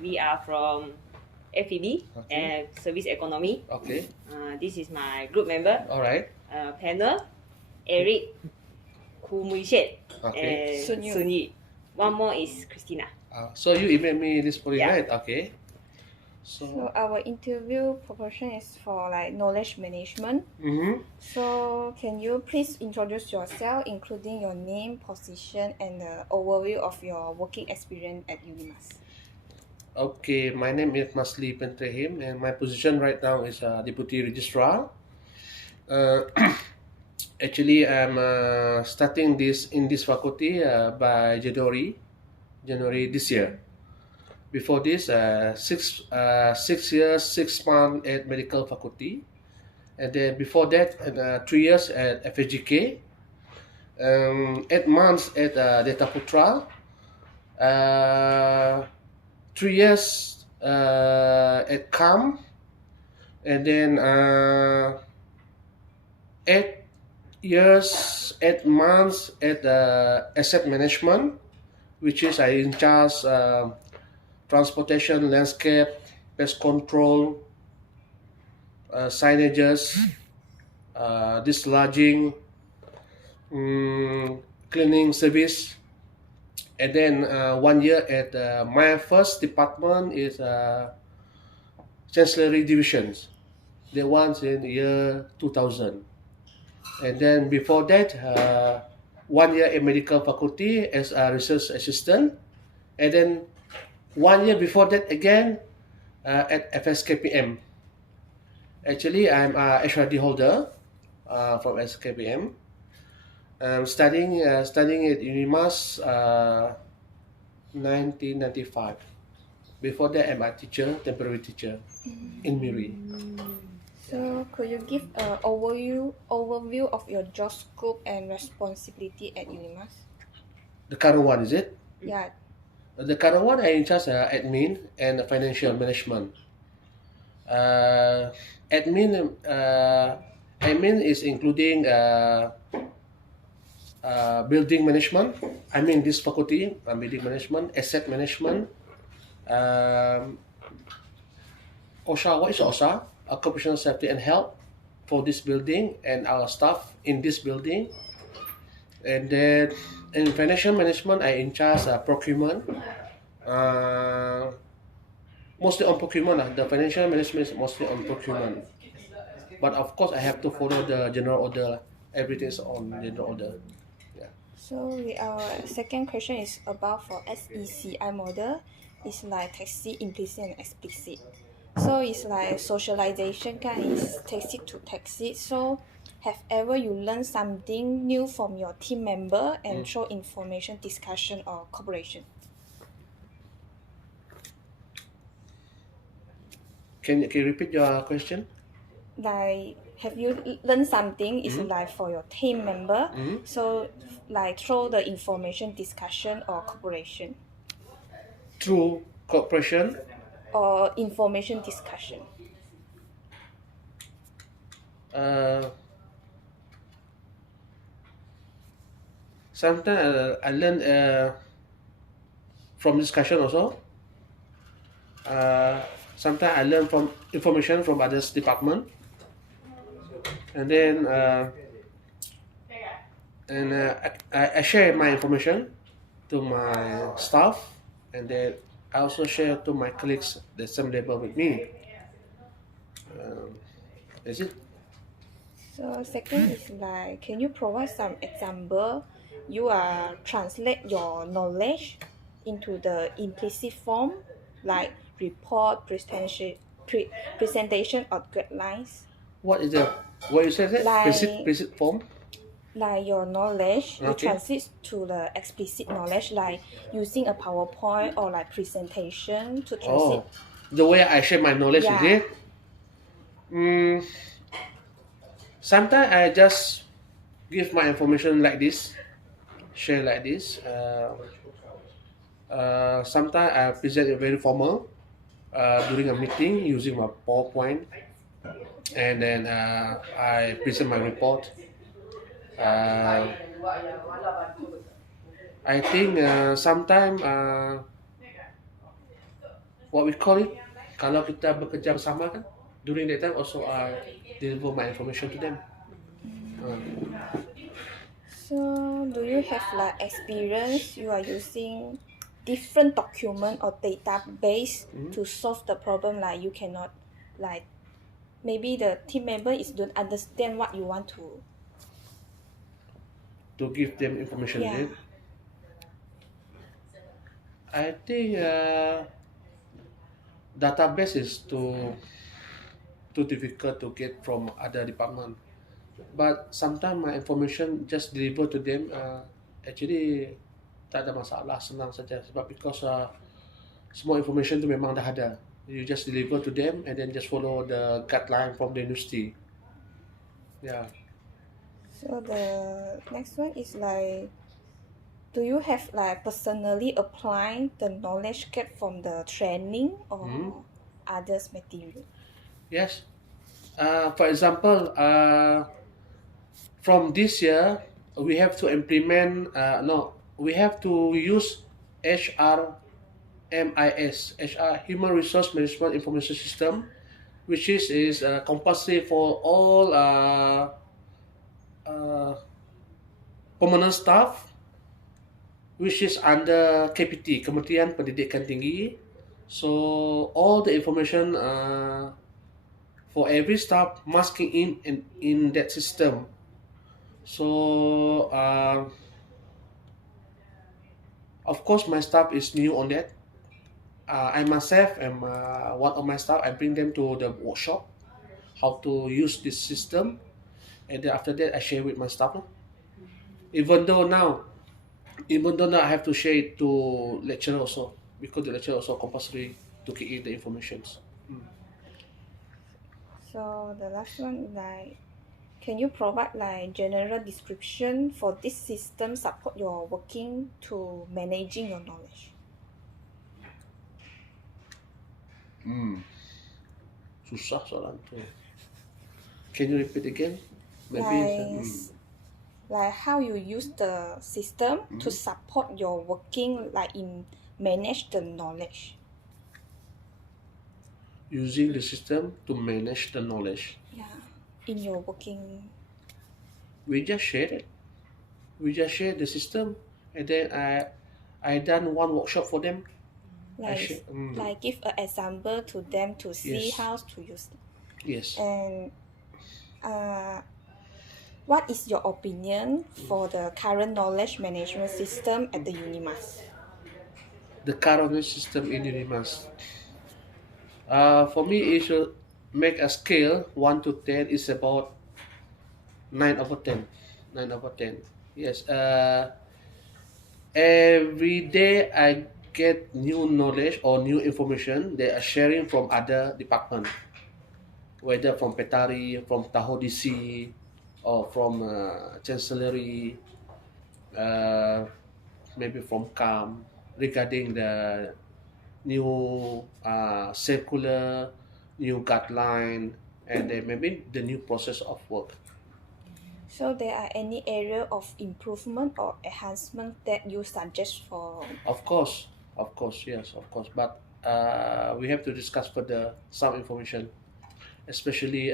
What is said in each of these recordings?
We are from FEB, Okay. Service Economy. Okay. This is my group member. All right. Panel, Eric, Ku Mui Shet, Okay. and Sun Yu. One more is Christina. So you emailed me this morning, Yeah. right? Okay. So our interview proportion is for like knowledge management. So can you please introduce yourself, including your name, position, and the overview of your working experience at Unimas? Okay, my name is Masli Pentrehim, and my position right now is Deputy Registrar. Actually, I'm starting this in this faculty by January this year. Before this, 6 years, 6 months at medical faculty, and then before that, 3 years at FHGK, 8 months at Data Putra, 3 years at CAM, and then 8 years, 8 months at asset management, which is I in charge transportation, landscape, pest control, signages, dislodging, cleaning service. And then 1 year at my first department is chancellery divisions. The ones in the year 2000. And then before that, 1 year in medical faculty as a research assistant. And then 1 year before that again at FSKPM. Actually, I'm a HRD holder from SKPM. I'm studying at Unimas 1995. Before that, I'm a teacher, temporary teacher in Miri. So could you give an overview of your job scope and responsibility at Unimas? The current one, is it? Yeah. The current one, I in charge admin and financial management. Admin is including building management. I mean this faculty, building management, asset management, OSHA. What is OSHA? Occupational safety and health for this building and our staff in this building. And then in financial management, I in charge procurement. Mostly on procurement. The financial management is mostly on procurement. But of course, I have to follow the general order. Everything is on general order. Yeah. So our second question is about for SECI model. It's like taxi implicit and explicit. So it's like socialization kind is taxi to taxi. So have ever you learned something new from your team member and through information discussion or cooperation? Can you repeat your question? Like have you learned something is like for your team member, so like through the information discussion or cooperation Through cooperation. or information discussion? Sometimes I learn from discussion also. Sometimes I learn from information from others department, and then I share my information to my staff, and then I also share to my colleagues the same level with me. That's it. So second is like, can you provide some example you are translate your knowledge into the implicit form, like report, presentation or guidelines? What you said? Like- Preset form. Like your knowledge, you Okay. translate to the explicit knowledge, like using a PowerPoint or like presentation to translate. The way I share my knowledge, Yeah. is it? Sometimes I just give my information like this, share like this. Sometimes I present it very formal during a meeting using my PowerPoint, and then I present my report. I think sometimes what we call it, kalau kita bekerja bersama kan, during that time also I deliver my information to them. So do you have like experience you are using different document or database to solve the problem, like you cannot, like maybe the team member is don't understand what you want to give them information. Yeah. Right? I think database is too difficult to get from other department. But sometimes my information just deliver to them. Actually tak ada masalah, senang saja sebab because semua information tu memang dah ada. You just deliver to them and then just follow the guideline from the university. Yeah. So the next one is like, do you have like personally apply the knowledge get from the training or others material? Yes. For example, from this year, we have to implement, we have to use HRMIS, HR Human Resource Management Information System, which is compulsory for all permanent staff, which is under KPT, Kementerian Pendidikan Tinggi. So all the information for every staff must key in that system. So of course my staff is new on that. I myself am one of my staff. I bring them to the workshop how to use this system, and then after that I share with my staff. Even though now I have to share it to lecturer also, because the lecturer also compulsory to key in the informations. So the last one is like, can you provide like general description for this system support your working to managing your knowledge? Susah soalan tu. Can you repeat again? Like how you use the system to support your working, like in manage the knowledge. Using the system to manage the knowledge. Yeah, in your working. We just share it. We just share the system, and then I done one workshop for them. Like give an example to them to see Yes. how to use it. Yes. And what is your opinion for the current knowledge management system at the UNIMAS? The current system in UNIMAS. For me, it should make a scale 1 to 10 is about 9 over 10. 9 over 10. Yes. Every day I get new knowledge or new information they are sharing from other department, whether from Petari, from Tahoe DC, or from Chancellery, maybe from CAM, regarding the new circular, new guideline, and then maybe the new process of work. So there are any area of improvement or enhancement that you suggest for? Of course, yes, of course. But we have to discuss further some information, especially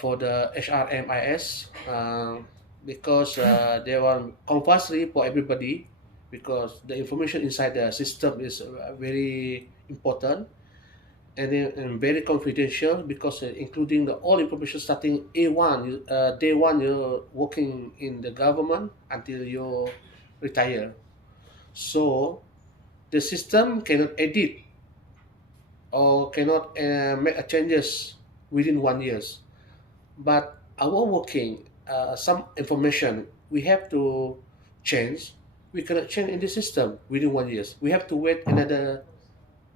for the HRMIS, because they were compulsory for everybody, because the information inside the system is very important and very confidential, because including the all information starting A1, day one you're working in the government until you retire. So the system cannot edit or cannot make changes within 1 year. But our working, some information we have to change. We cannot change in the system within 1 year. We have to wait another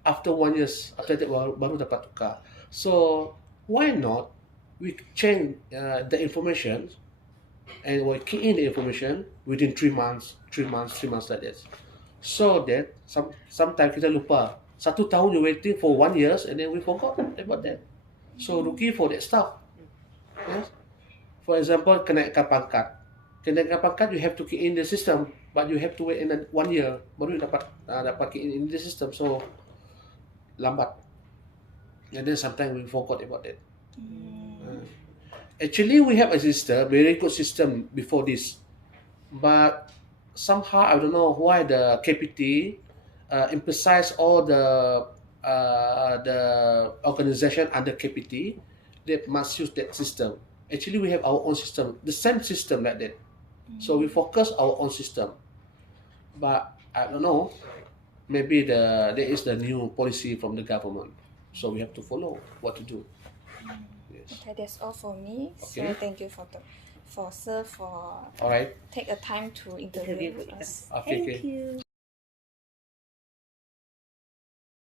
after 1 year. After that baru dapat tukar. So why not we change the information and we key in the information within 3 months like that. So that sometimes kita lupa. 1 tahun you waiting for 1 year and then we forgot about that. So rugi for that stuff. Yes. For example, kenaikan pangkat. Kenaikan pangkat you have to key in the system but you have to wait in 1 year baru dapat in the system, so lambat. And then sometimes we forgot about that. Actually, we have a system, very good system before this, but somehow I don't know why the KPT emphasize all the organization under KPT. They must use that system. Actually, we have our own system, the same system like that. So we focus our own system, but I don't know. Maybe there is the new policy from the government, so we have to follow what to do. Yes. Okay, that's all for me. Okay. So thank you for All right. take a time to interview Interview with with us. us. Okay. Thank Okay. you.